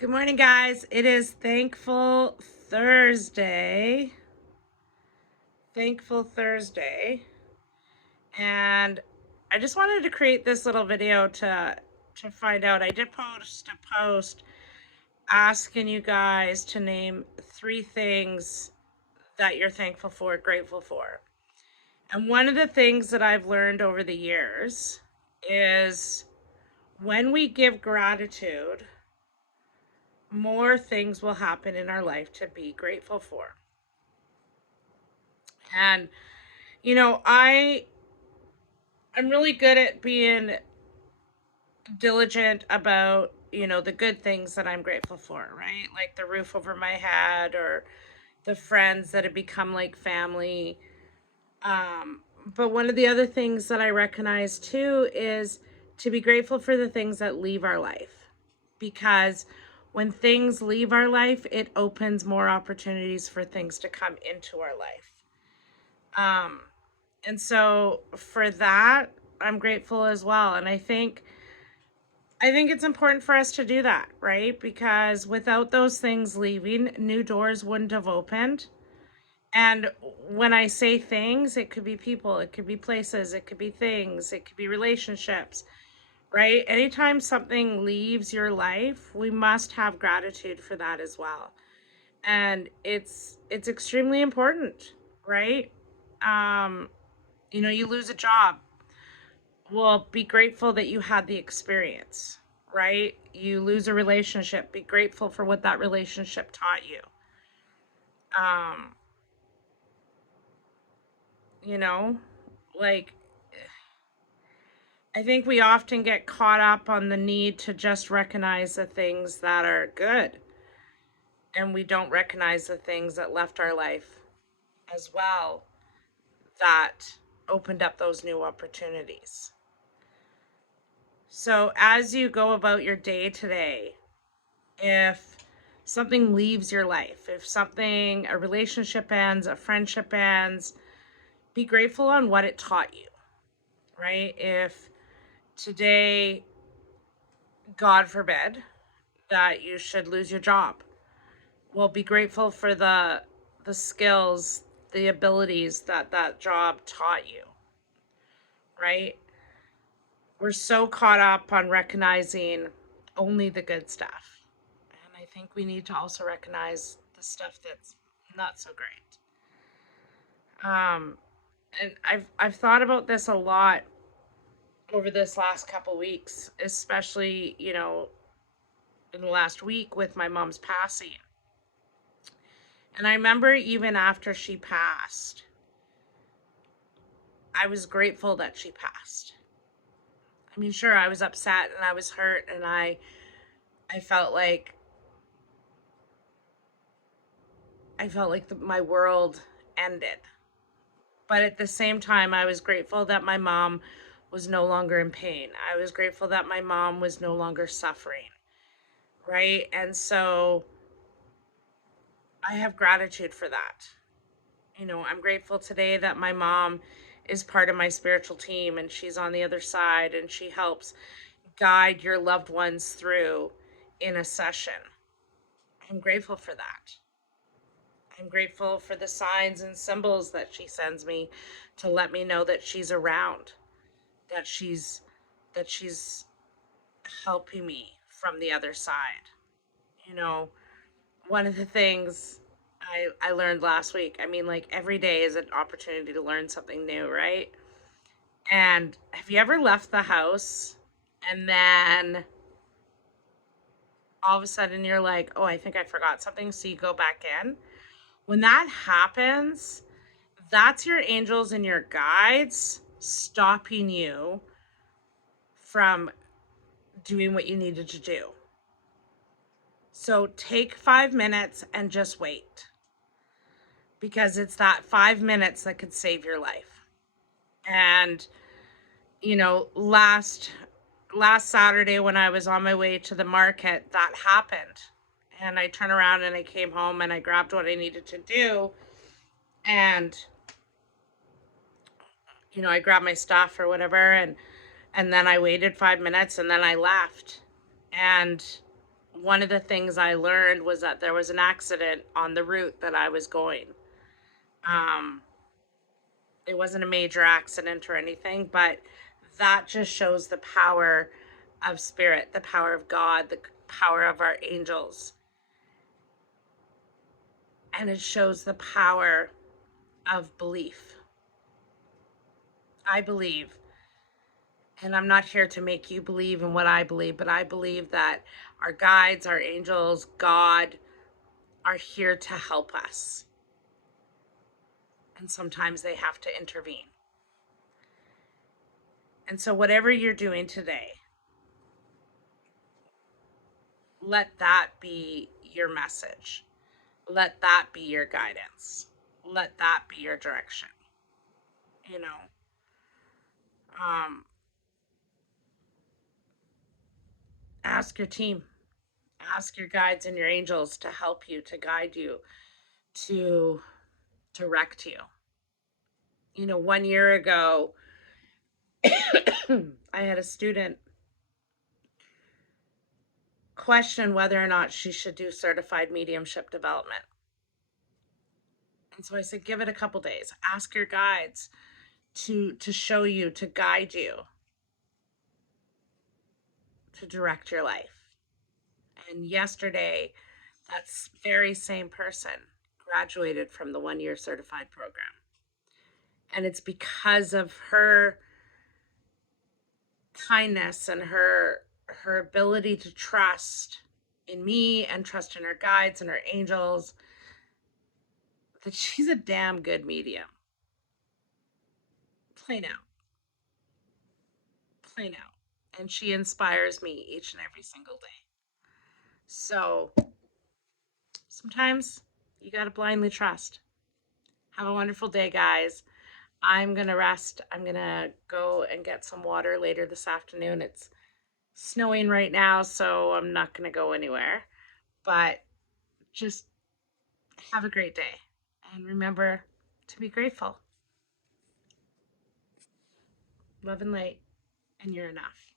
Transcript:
Good morning, guys. It is Thankful Thursday. Thankful Thursday. And I just wanted to create this little video to find out. I did post a post asking you guys to name 3 things that you're thankful for, grateful for. And one of the things that I've learned over the years is when we give gratitude, more things will happen in our life to be grateful for. And I'm really good at being diligent about, the good things that I'm grateful for, right? Like the roof over my head or the friends that have become like family. But one of the other things that I recognize too is to be grateful for the things that leave our life. Because when things leave our life, it opens more opportunities for things to come into our life. And so for that, I'm grateful as well. And I think it's important for us to do that, right? Because without those things leaving, new doors wouldn't have opened. And when I say things, it could be people, it could be places, it could be things, it could be relationships, right? Anytime something leaves your life, we must have gratitude for that as well. And it's extremely important, right? You lose a job. Well, be grateful that you had the experience, right? You lose a relationship, be grateful for what that relationship taught you. Um, you know, like I think we often get caught up on the need to just recognize the things that are good, and we don't recognize the things that left our life as well that opened up those new opportunities. So, as you go about your day today, if something leaves your life, if a relationship ends, a friendship ends, be grateful on what it taught you, right? If today, God forbid, that you should lose your job, well, be grateful for the skills, the abilities that that job taught you, right? We're so caught up on recognizing only the good stuff. And I think we need to also recognize the stuff that's not so great. Um, and I've thought about this a lot over this last couple weeks, especially, in the last week with my mom's passing. And I remember even after she passed, I was grateful that she passed. I mean, sure, I was upset and I was hurt and I felt like my world ended. But at the same time, I was grateful that my mom was no longer in pain. I was grateful that my mom was no longer suffering, right? And so I have gratitude for that. I'm grateful today that my mom is part of my spiritual team and she's on the other side and she helps guide your loved ones through in a session. I'm grateful for that. I'm grateful for the signs and symbols that she sends me to let me know that she's around, that she's helping me from the other side. You know, one of the things I learned last week, I mean, like every day is an opportunity to learn something new, right? And have you ever left the house and then all of a sudden you're like, oh, I think I forgot something, so you go back in? When that happens, that's your angels and your guides stopping you from doing what you needed to do. So take 5 minutes and just wait, because it's that 5 minutes that could save your life. And last Saturday when I was on my way to the market, that happened. And I turned around and I came home and I grabbed what I needed to do. And I grabbed my stuff or whatever, and then I waited 5 minutes and then I left. And one of the things I learned was that there was an accident on the route that I was going. Um, it wasn't a major accident or anything, but that just shows the power of spirit, the power of God, the power of our angels. And it shows the power of belief. I believe, and I'm not here to make you believe in what I believe, but I believe that our guides, our angels, God are here to help us. And sometimes they have to intervene. And so, whatever you're doing today, let that be your message. Let that be your guidance. Let that be your direction. You know, um, ask your team, ask your guides and your angels to help you, to guide you, to direct you. You know, 1 year ago, I had a student question whether or not she should do certified mediumship development. And so I said, give it a couple days. Ask your guides to show you, to guide you, to direct your life. And yesterday, that very same person graduated from the 1 year certified program. And it's because of her kindness and her ability to trust in me and trust in her guides and her angels, that she's a damn good medium. Plain out. Plain out. And she inspires me each and every single day. So sometimes you got to blindly trust. Have a wonderful day, guys. I'm going to rest. I'm going to go and get some water later this afternoon. It's snowing right now, so I'm not going to go anywhere. But just have a great day. And remember to be grateful. Love and light, and you're enough.